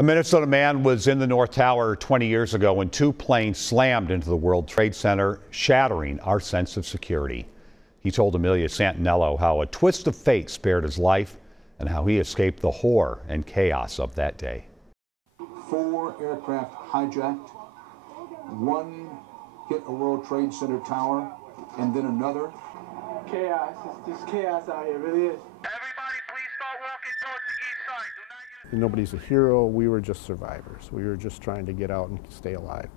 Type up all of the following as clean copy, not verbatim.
A Minnesota man was in the North Tower 20 years ago when two planes slammed into the World Trade Center, shattering our sense of security. He told Amelia Santinello how a twist of fate spared his life and how he escaped the horror and chaos of that day. 4 aircraft hijacked, 1 hit a World Trade Center tower, and then another. Chaos. It's just chaos out here, it really is. Everybody, please start walking towards the east side. Nobody's a hero. We were just survivors. We were just trying to get out and stay alive.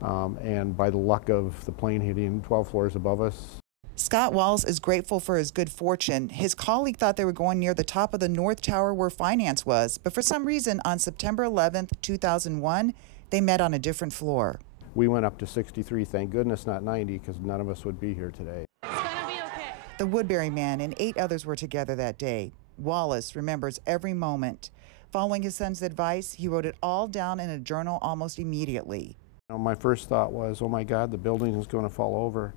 And by the luck of the plane hitting 12 floors above us. Scott Wallace is grateful for his good fortune. His colleague thought they were going near the top of the North Tower where finance was, but for some reason on September 11th, 2001, they met on a different floor. We went up to 63, thank goodness not 90, because none of us would be here today. It's gonna be okay. The Woodbury man and 8 others were together that day. Wallace remembers every moment. Following his son's advice, he wrote it all down in a journal almost immediately. My first thought was, oh my God, the building is going to fall over.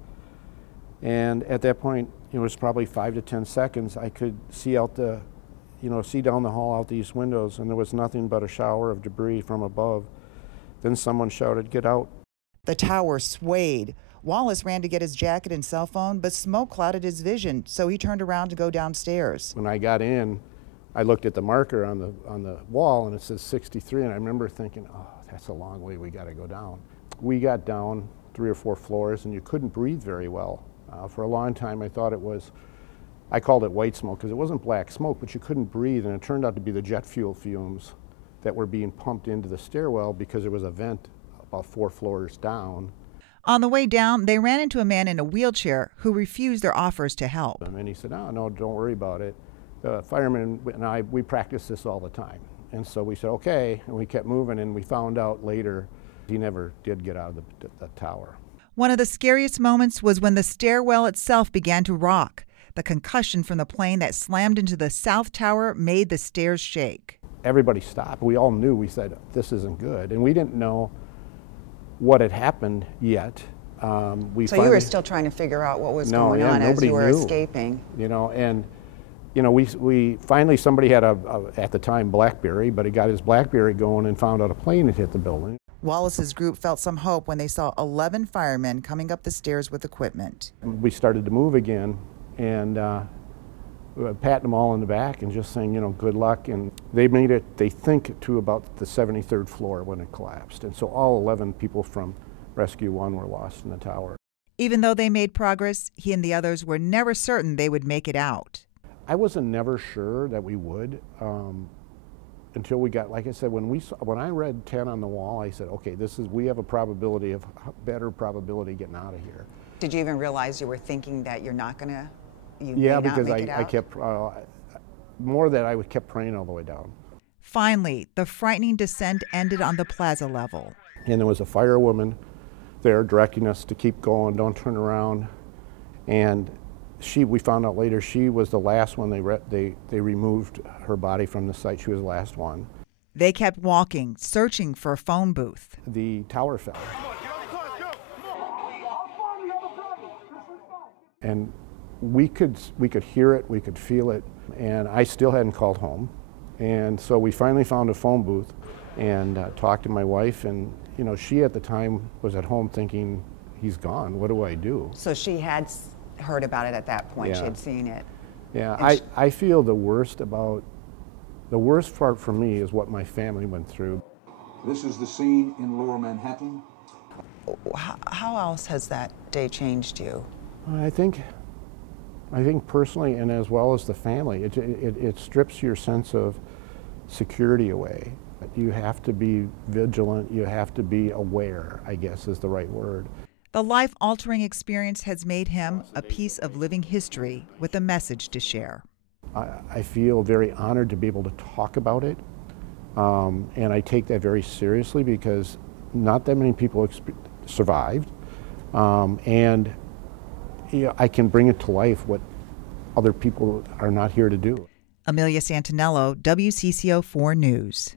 And at that point, it was probably 5 to 10 seconds. I could see out see down the hall out these windows, and there was nothing but a shower of debris from above. Then someone shouted, "Get out." The tower swayed. Wallace ran to get his jacket and cell phone, but smoke clouded his vision, so he turned around to go downstairs. When I got in, I looked at the marker on the wall, and it says 63, and I remember thinking, oh, that's a long way, we got to go down. We got down 3 or 4 floors, and you couldn't breathe very well. For a long time, I thought I called it white smoke because it wasn't black smoke, but you couldn't breathe, and it turned out to be the jet fuel fumes that were being pumped into the stairwell because there was a vent about 4 floors down. On the way down, they ran into a man in a wheelchair who refused their offers to help. And he said, oh, no, don't worry about it. The fireman and we practice this all the time. And so we said, okay, and we kept moving, and we found out later he never did get out of the tower. One of the scariest moments was when the stairwell itself began to rock. The concussion from the plane that slammed into the South Tower made the stairs shake. Everybody stopped. We all knew. We said, this isn't good. And we didn't know what had happened yet. So you were still trying to figure out what was going on as you were escaping. We finally, somebody had at the time, BlackBerry, but he got his BlackBerry going and found out a plane had hit the building. Wallace's group felt some hope when they saw 11 firemen coming up the stairs with equipment. We started to move again, and patting them all in the back and just saying, good luck. And they made it, they think, to about the 73rd floor when it collapsed. And so all 11 people from Rescue 1 were lost in the tower. Even though they made progress, he and the others were never certain they would make it out. I wasn't never sure that we would until we got, like I said, when I read 10 on the wall, I said, okay, we have a probability of better probability getting out of here. Did you even realize you were thinking that you're not going to? Yeah, because I kept more that I kept praying all the way down. Finally, the frightening descent ended on the plaza level. And there was a firewoman there directing us to keep going, don't turn around. And we found out later, she was the last one. They removed her body from the site. She was the last one. They kept walking, searching for a phone booth. The tower fell. And we could hear it, we could feel it, and I still hadn't called home. And so we finally found a phone booth and talked to my wife, and she at the time was at home thinking, he's gone, what do I do? So she had heard about it at that point. Yeah. She had seen it. Yeah, I feel the worst part for me is what my family went through. This is the scene in Lower Manhattan. How else has that day changed you? I think personally, and as well as the family, it strips your sense of security away. You have to be vigilant, you have to be aware, I guess is the right word. The life-altering experience has made him a piece of living history with a message to share. I feel very honored to be able to talk about it, and I take that very seriously because not that many people survived, and I can bring it to life what other people are not here to do. Amelia Santinello, WCCO 4 News.